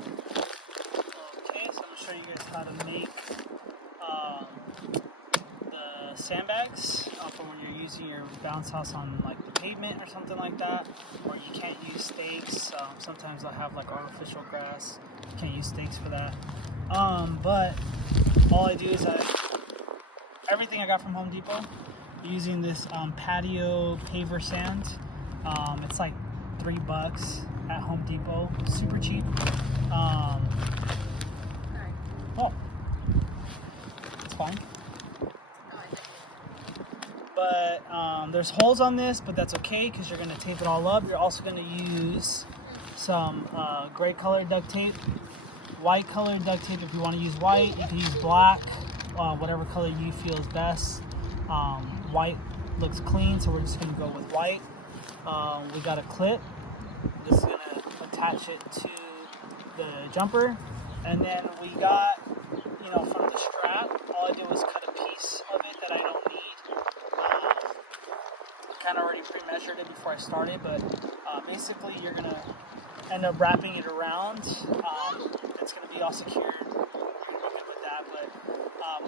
Okay, so I'm going to show you guys how to make the sandbags for when you're using your bounce house on like the pavement or something like that, or you can't use stakes. Sometimes they'll have like artificial grass. You can't use stakes for that. But all I do is everything I got from Home Depot, using this patio paver sand. It's like $3 at Home Depot, super cheap. Oh, it's fine. But there's holes on this, but that's okay because you're going to tape it all up. You're also going to use some gray colored duct tape, white colored duct tape if you want to use white. You can use black, whatever color you feel is best. White looks clean, so we're just going to go with white. We got a clip. I'm just going to attach it to the jumper. And then we got, from the strap, all I did was cut a piece of it that I don't need. Kind of already pre-measured it before I started, but basically you're going to end up wrapping it around. It's going to be all secured. You're going to be good with that, but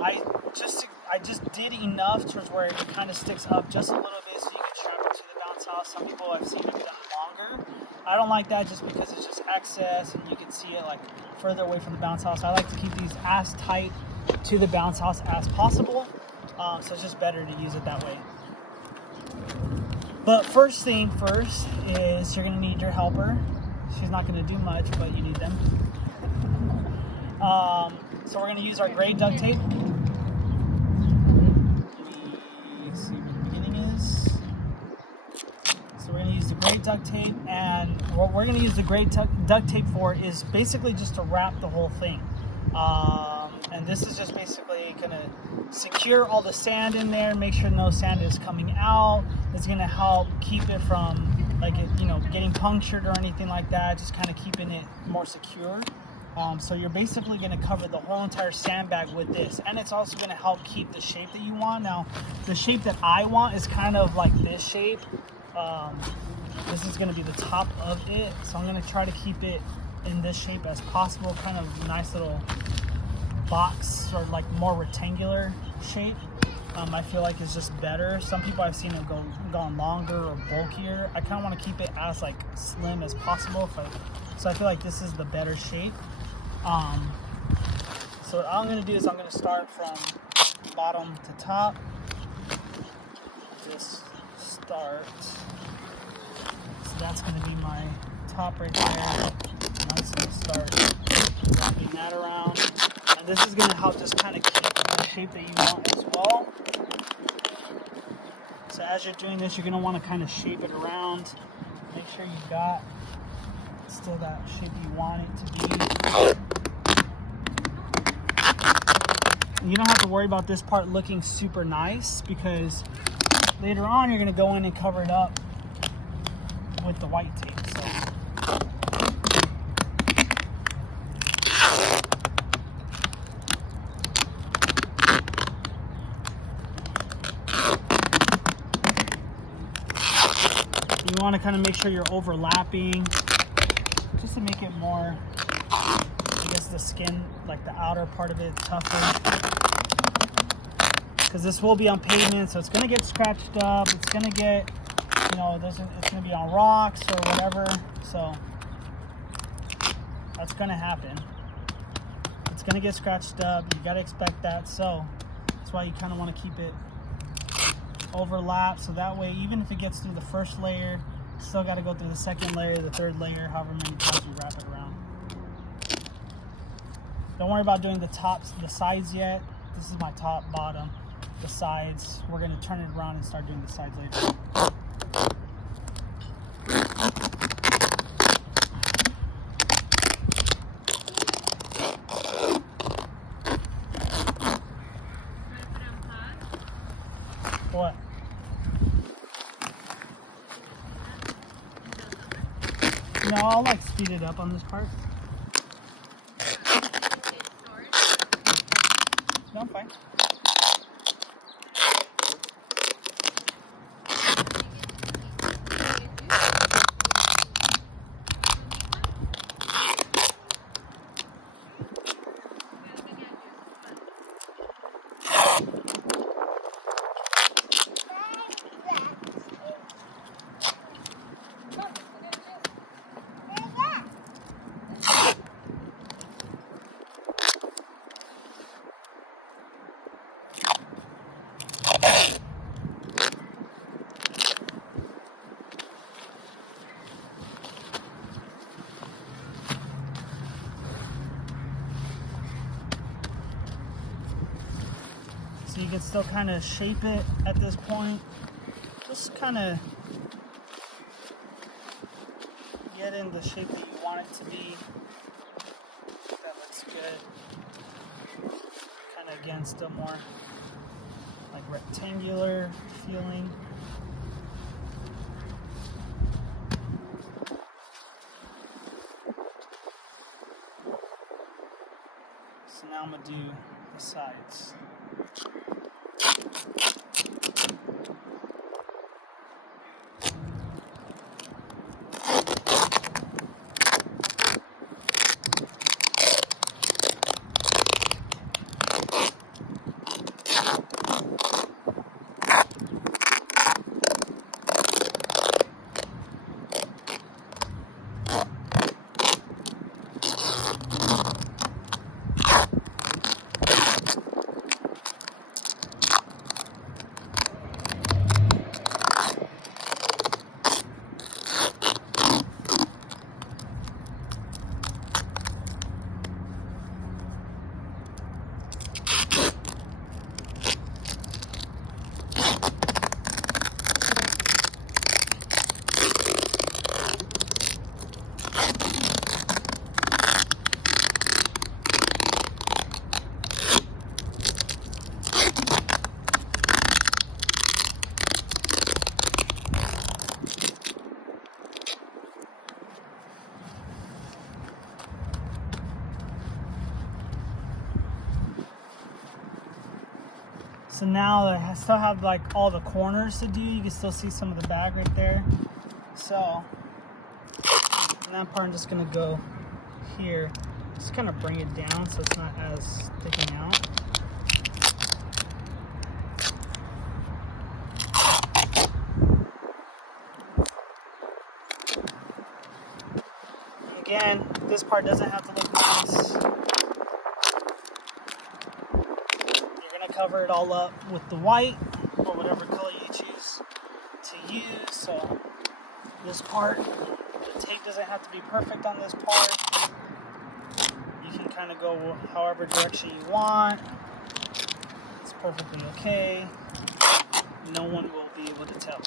I just did enough towards where it kind of sticks up just a little bit so you can strap it to the bounce house. Some people I've seen have done longer. I don't like that just because it's just excess and you can see it like further away from the bounce house. I like to keep these as tight to the bounce house as possible, so it's just better to use it that way. But first thing first is you're going to need your helper. She's not going to do much, but you need them. So we're going to use our gray duct tape. Let me see where the beginning is. So we're going to use the gray duct tape, and what we're going to use the gray duct tape for is basically just to wrap the whole thing. And this is just basically going to secure all the sand in there, make sure no sand is coming out. It's going to help keep it from getting punctured or anything like that, just kind of keeping it more secure. So you're basically going to cover the whole entire sandbag with this, and it's also going to help keep the shape that you want. Now, the shape that I want is kind of like this shape. This is going to be the top of it, so I'm going to try to keep it in this shape as possible, kind of nice little box or like more rectangular shape. I feel like it's just better. Some people I've seen have gone longer or bulkier. I kind of want to keep it as like slim as possible, so I feel like this is the better shape. So what I'm going to do is I'm going to start from bottom to top. Just start. So that's going to be my top right there. I'm just going to start wrapping that around. And this is going to help just kind of keep the shape that you want as well. So as you're doing this, you're going to want to kind of shape it around. Make sure you got still that shape you want it to be. You don't have to worry about this part looking super nice because later on you're going to go in and cover it up with the white tape. You want to kind of make sure you're overlapping just to make it more, I guess, the skin, like the outer part of it, tougher. Because this will be on pavement, so it's going to get scratched up. It's going to get, it's going to be on rocks or whatever. So that's going to happen. It's going to get scratched up. You got to expect that. So that's why you kind of want to keep it overlap, so that way even if it gets through the first layer, you still got to go through the second layer, the third layer, however many times you wrap it around. Don't worry about doing the tops, the sides yet. This is my top, bottom, the sides. We're going to turn it around and start doing the sides later. What? No, I'll like speed it up on this part. No, I'm fine. So you can still kind of shape it at this point. Just kind of get in the shape that you want it to be. That looks good. Kind of again, still more like rectangular feeling. So now I'm going to do the sides. So now I still have like all the corners to do. You can still see some of the bag right there. So in that part I'm just gonna go here. Just kind of bring it down so it's not as sticking out. And again, this part doesn't have to look nice. Cover it all up with the white or whatever color you choose to use. So this part, the tape doesn't have to be perfect on this part. You can kind of go however direction you want. It's perfectly okay. No one will be able to tell.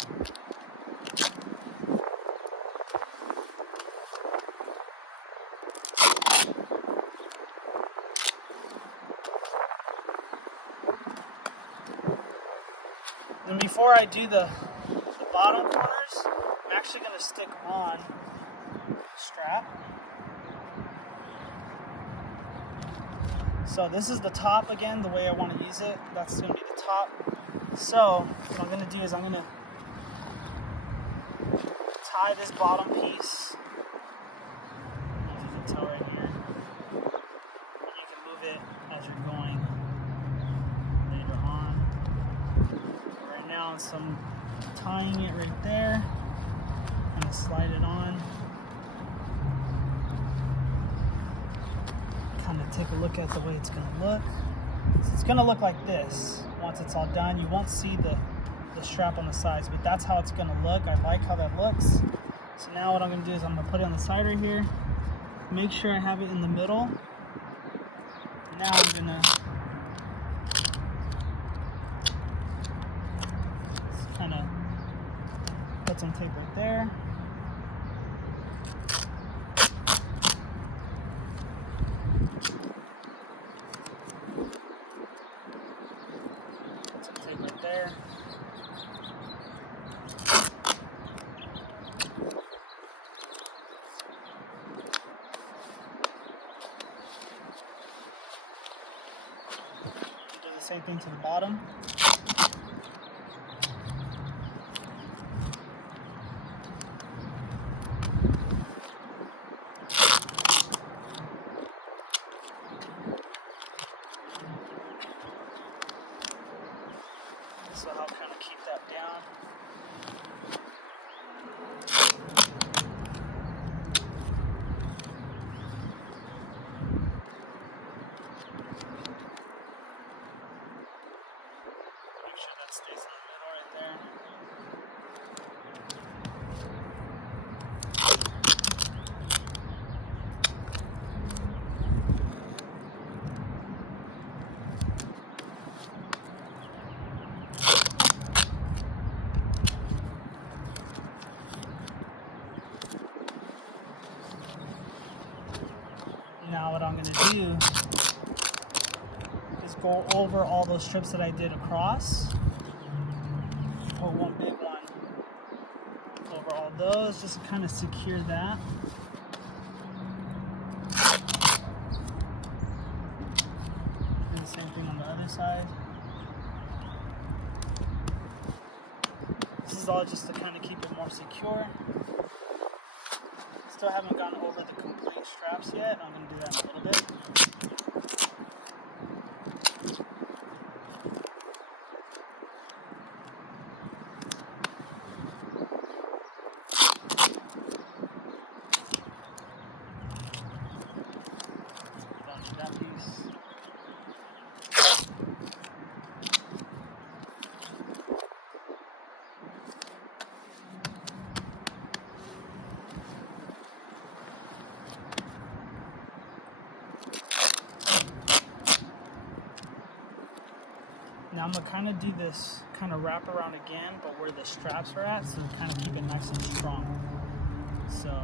And before I do the bottom corners, I'm actually going to stick on the strap. So this is the top again, the way I want to use it. That's going to be the top. So what I'm going to do is I'm going to tie this bottom piece. As you can tell right here. And you can move it as you're going later on. Right now, so I'm tying it right there. I'm going to slide it on. Kind of take a look at the way it's going to look. So it's going to look like this. Once it's all done, you won't see the strap on the sides, but that's how it's going to look. I like how that looks. So now what I'm going to do is I'm going to put it on the side right here. Make sure I have it in the middle. Now I'm going to kind of put some tape right there. Put some tape right there. Do the same thing to the bottom. So I'll kind of keep that down. Make sure Now what I'm going to do is go over all those strips that I did across. Or one big one over all those, just to kind of secure that. And the same thing on the other side. This is all just to kind of keep it more secure. Still haven't gone over the complete straps yet. I'm going to do that in a little bit. Don't need that piece. Now I'm going to kind of do this kind of wrap around again, but where the straps are at, so kind of keep it nice and strong. So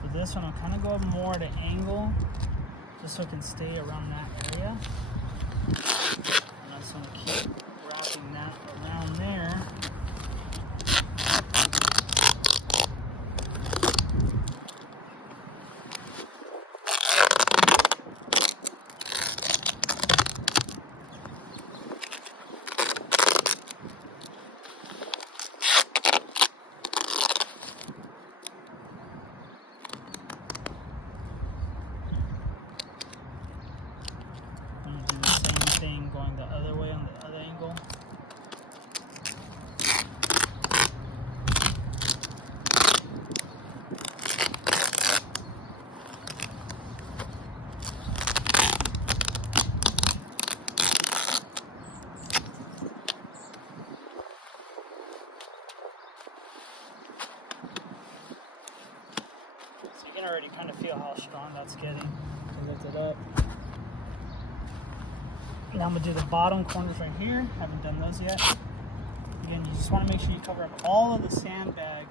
for this one, I'll kind of go more at an angle, just so it can stay around that area. And I'm just going to keep wrapping that around there. Going the other way on the other angle. So you can already kind of feel how strong that's getting. So lift it up. Now I'm going to do the bottom corners right here. Haven't done those yet. Again, you just want to make sure you cover up all of the sandbag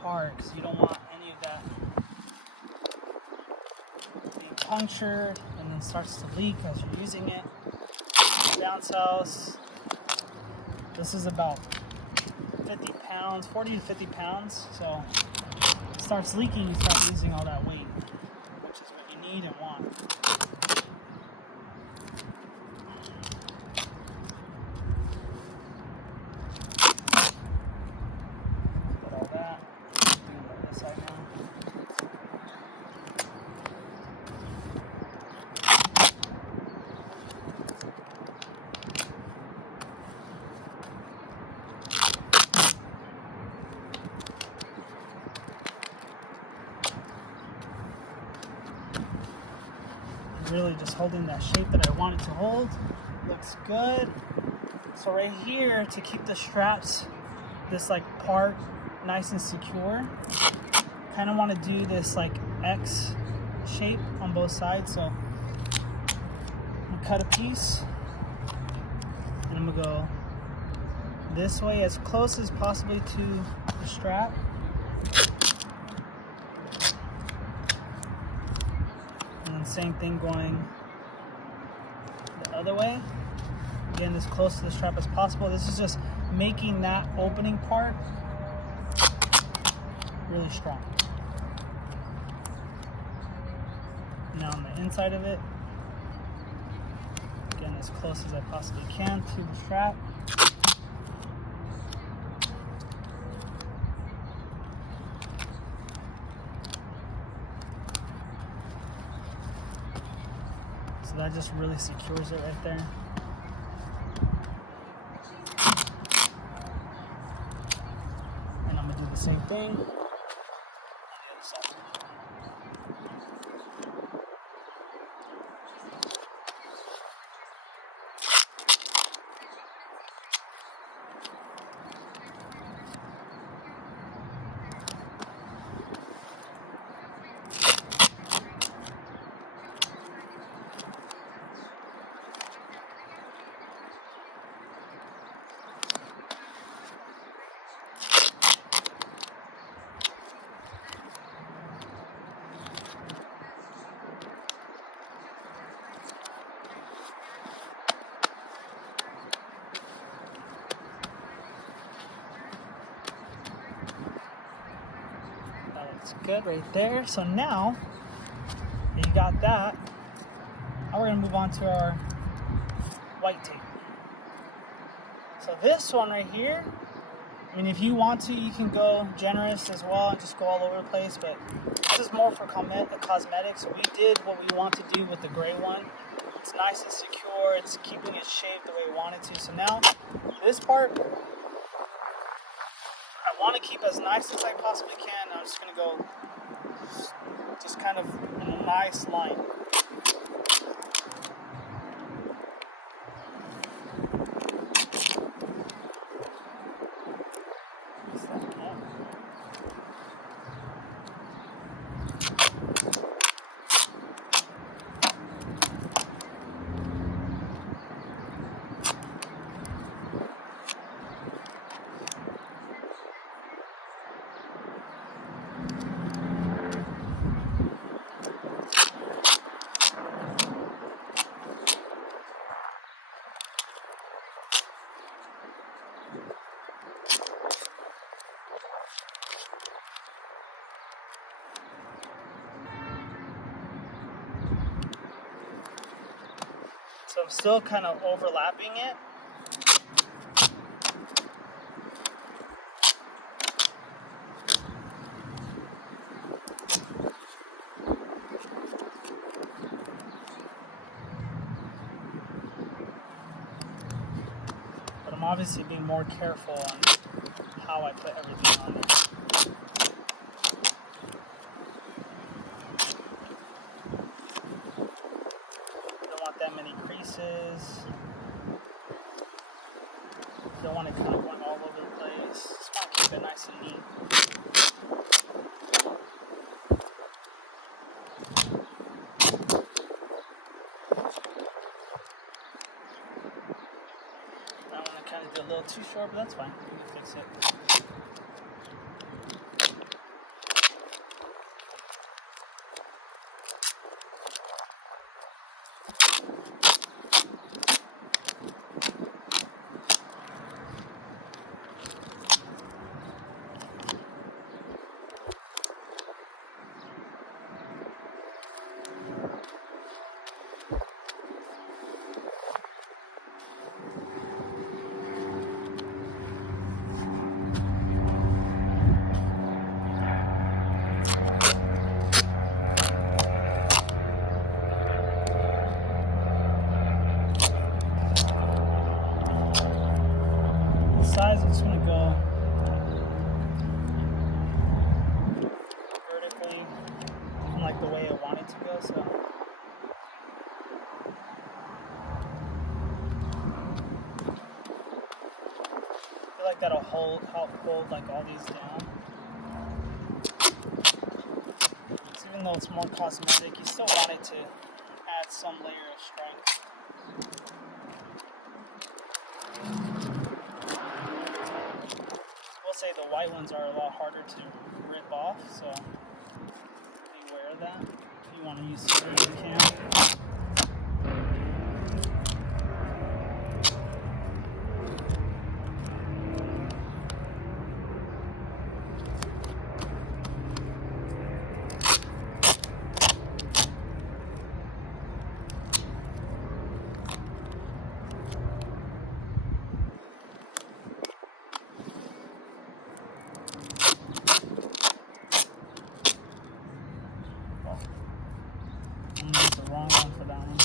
part, because you don't want any of that being punctured and then starts to leak as you're using it. Bounce house. This is about 50 pounds, 40 to 50 pounds. So it starts leaking, you start losing all that weight, which is what you need and want. Really just holding that shape that I want it to hold. Looks good. So right here, to keep the straps, this like part nice and secure, kind of want to do this like X shape on both sides. So I'm gonna cut a piece and I'm gonna go this way as close as possibly to the strap. Same thing going the other way. Again, as close to the strap as possible. This is just making that opening part really strong. Now on the inside of it, again, as close as I possibly can to the strap. So that just really secures it right there. And I'm gonna do the same thing on the other side. good right there. So now you got that. Now we're gonna move on to our white tape. So this one right here, I mean, if you want to, you can go generous as well and just go all over the place, but this is more for cosmetics. So we did what we want to do with the gray one. It's nice and secure. It's keeping it shaped the way we want it to. So now, this part, I want to keep as nice as I possibly can. I'm just going to go just kind of in a nice line. So I'm still kind of overlapping it. But I'm obviously being more careful on how I put everything on there. Don't want that many creases. Don't want it kind of going all over the place. Just want to keep it nice and neat. I want to kind of do a little too short, but that's fine. We can fix it. Size, I'm just going to go vertically, like the way I want it to go. So I feel like that'll help hold like all these down. So even though it's more cosmetic, you still want it to add some layer of strength. Say the white ones are a lot harder to rip off, so be aware of that. If you want to use scissors, you can. The wrong one for that one.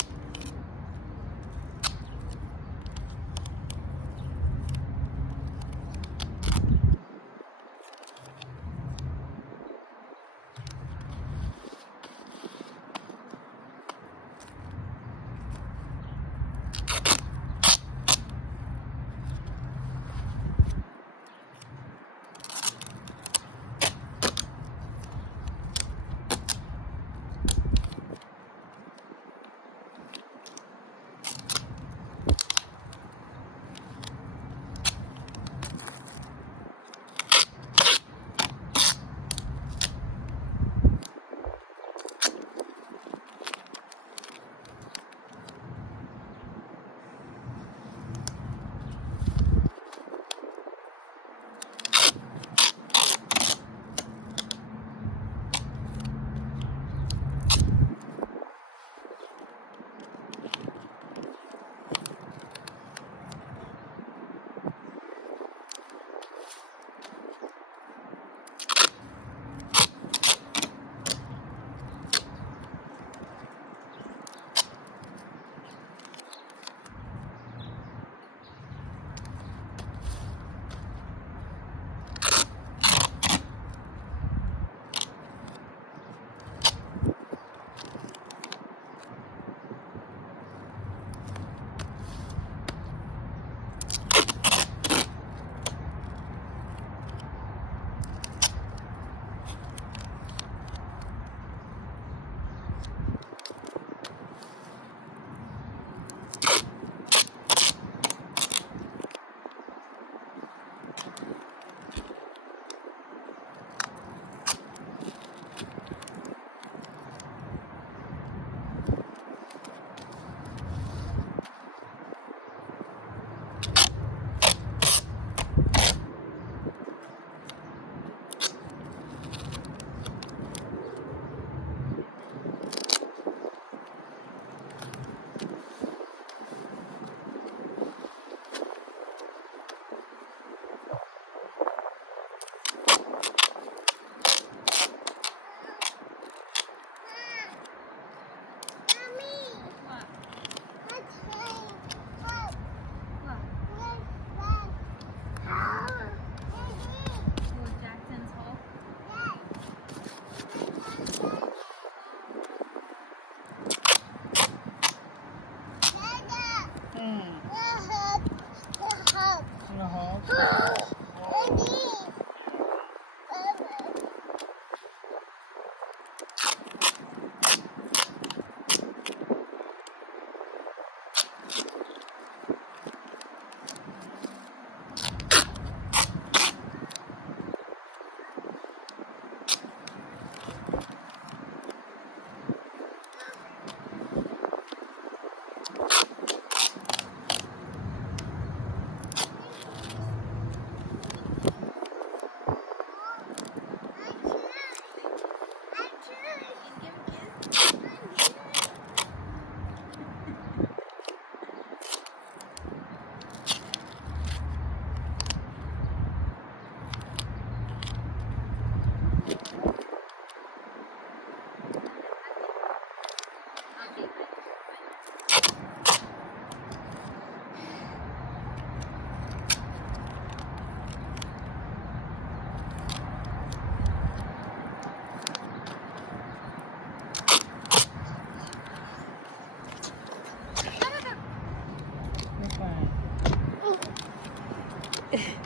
There.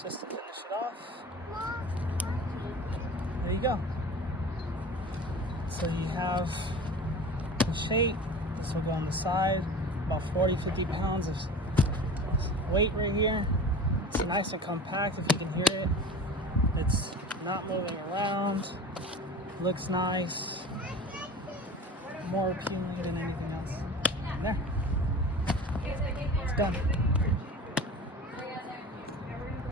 Just to finish it off. There you go. So you have the shape. This will go on the side. About 40-50 pounds of weight right here. It's nice and compact if you can hear it. It's not moving around. Looks nice. More appealing than anything else. And there. It's done.